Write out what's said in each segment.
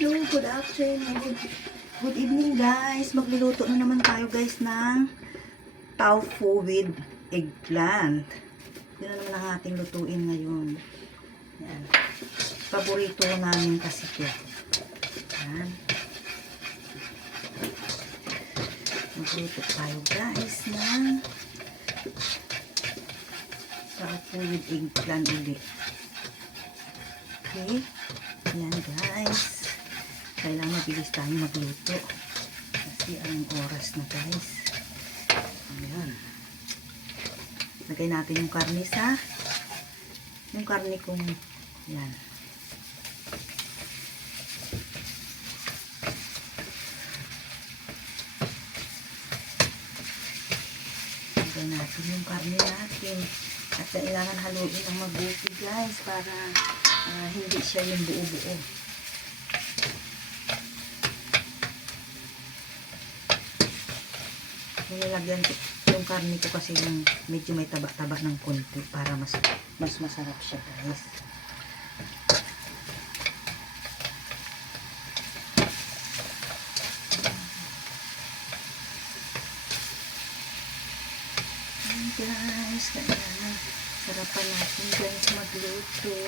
Hello, good afternoon. Good evening guys. Magluluto na naman tayo guys ng tofu with eggplant. Yun na naman ang ating lutuin ngayon. Yan. Paborito namin kasi ito. Yan. Magluto tayo guys ng tofu with eggplant ulit. Okay. Yan guys. Kailangan mabilis tayo magluto. Kasi ang oras na guys. Ayan. Lagay natin yung karne sa yung karne kong yan. Lagay natin yung karne natin. At kailangan haluin ng mabuti guys para hindi siya yung buo-buo. Nilagyan yung karne ko kasi yung medyo may taba-taba ng konti para mas masarap siya guys. Guys, kailangan sarapan natin guys magluto.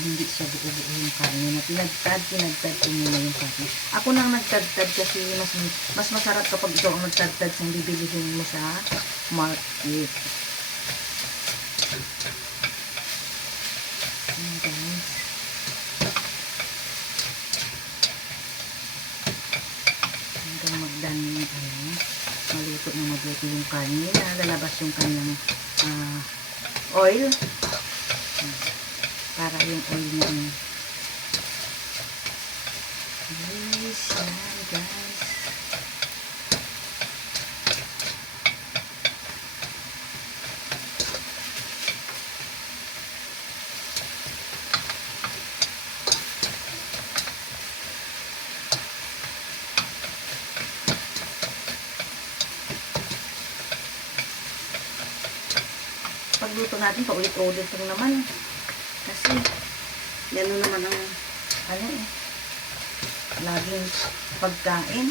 Hindi siya buo-buo yung karne na pinagtad ko muna yung karne. Ako nang nagtadtad kasi mas masarap kapag ito ang nagtadtad kung bibilihin mo sa market. Ayan guys. Hanggang magdami yung maluto na mabuti yung karne na lalabas yung kanyang oil. Para yung oil niya guys, yan guys. Pagluto natin paulit-ulit lang naman. Kasi, gano'n naman ang, laging pagkain.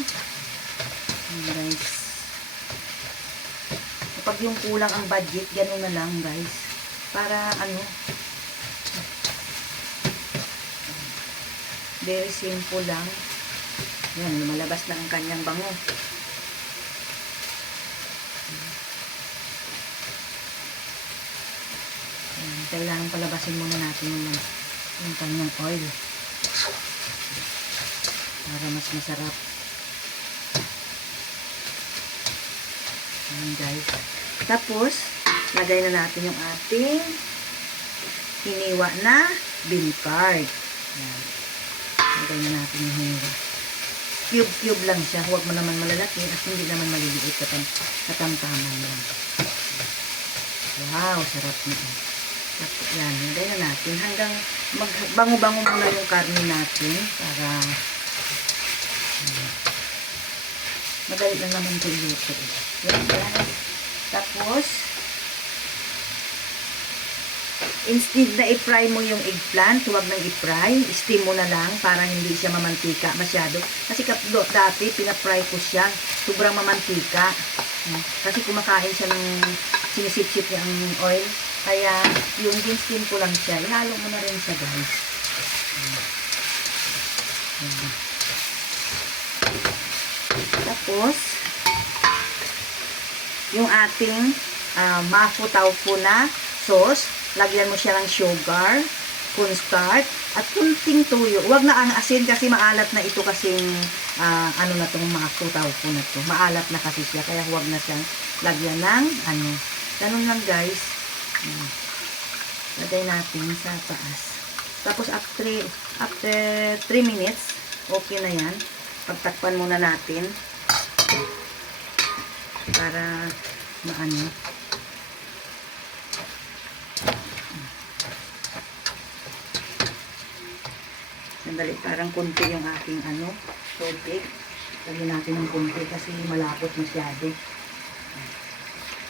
Guys. Kapag yung kulang ang budget, gano'n na lang, guys. Para, very simple lang. Yan, lumalabas na ang kanyang bango. Kailangan palabasin muna natin yung kanyang oil para mas masarap. Ayan guys. Tapos, lagay na natin yung ating hiniwa na bean curd. Ayan. Lagay na natin yung hiniwa. Cube-cube lang siya. Huwag mo naman malalaki at hindi naman maliliit. Katamtaman lang. Wow, sarap nito. Yan, hintay na natin hanggang magbango-bango muna yung karne natin para madali lang naman ito iluto. Yan guys. Tapos instead na i-fry mo yung eggplant, huwag nang i-fry, steam mo na lang para hindi siya mamantika masyado. Kasi dati pina-fry ko siya, sobrang mamantika. Kasi kumakain siya ng sinisip-sip niya ang oil. Kaya, yung steam ko lang siya. Ihalo mo na rin siya, guys. Tapos, yung ating mapo tofu na sauce, lagyan mo siya ng sugar, cornstarch, at kunting tuyo. Huwag na ang asin kasi maalat na ito kasing na itong mapo tofu na to. Maalat na kasi siya. Kaya huwag na siyang lagyan ng ganun lang, guys. Lagay natin sa taas. Tapos after 3 minutes, okay na yan. Pagtakpan muna natin para maano. Sandali, parang kunti yung aking tubig. Lagyan natin ng kunti kasi malapot masyado.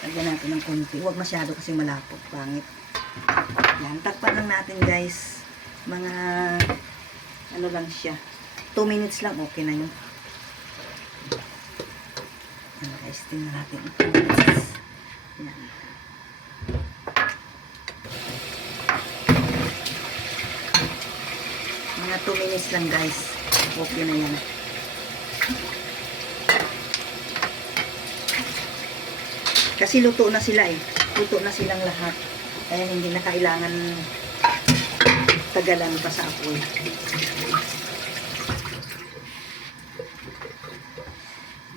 Lagyan natin ng kunti. Huwag masyado kasi malapot. Pangit. Yan. Takpan lang natin guys. Mga lang siya. 2 minutes lang. Okay na yun. Naka-steam na natin. 2 minutes. Yan. Mga 2 minutes lang guys. Okay na yan. Kasi luto na sila eh. Luto na silang lahat. Kaya hindi na kailangan tagalan pa sa apoy.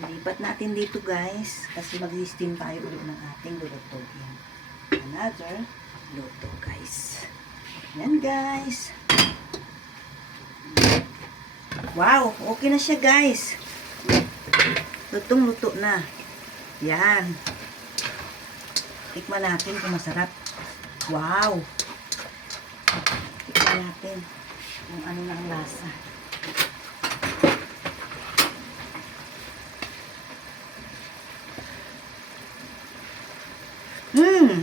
Lipat natin dito guys. Kasi mag-steam tayo ulit ng ating luto. Yan. Another luto guys. Yan guys. Wow! Okay na siya guys. Lutong-luto na. Yan. Tikman natin kung masarap. Wow! Tikman natin kung ano na ang lasa.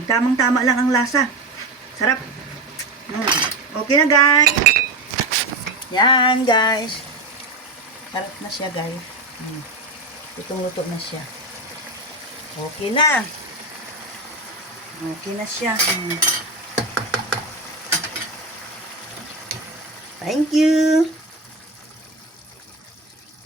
Tamang-tama lang ang lasa. Sarap. Okay na guys. Yan guys. Sarap na siya guys. Lutong-luto na siya. Okay na. Okay na siya. Thank you.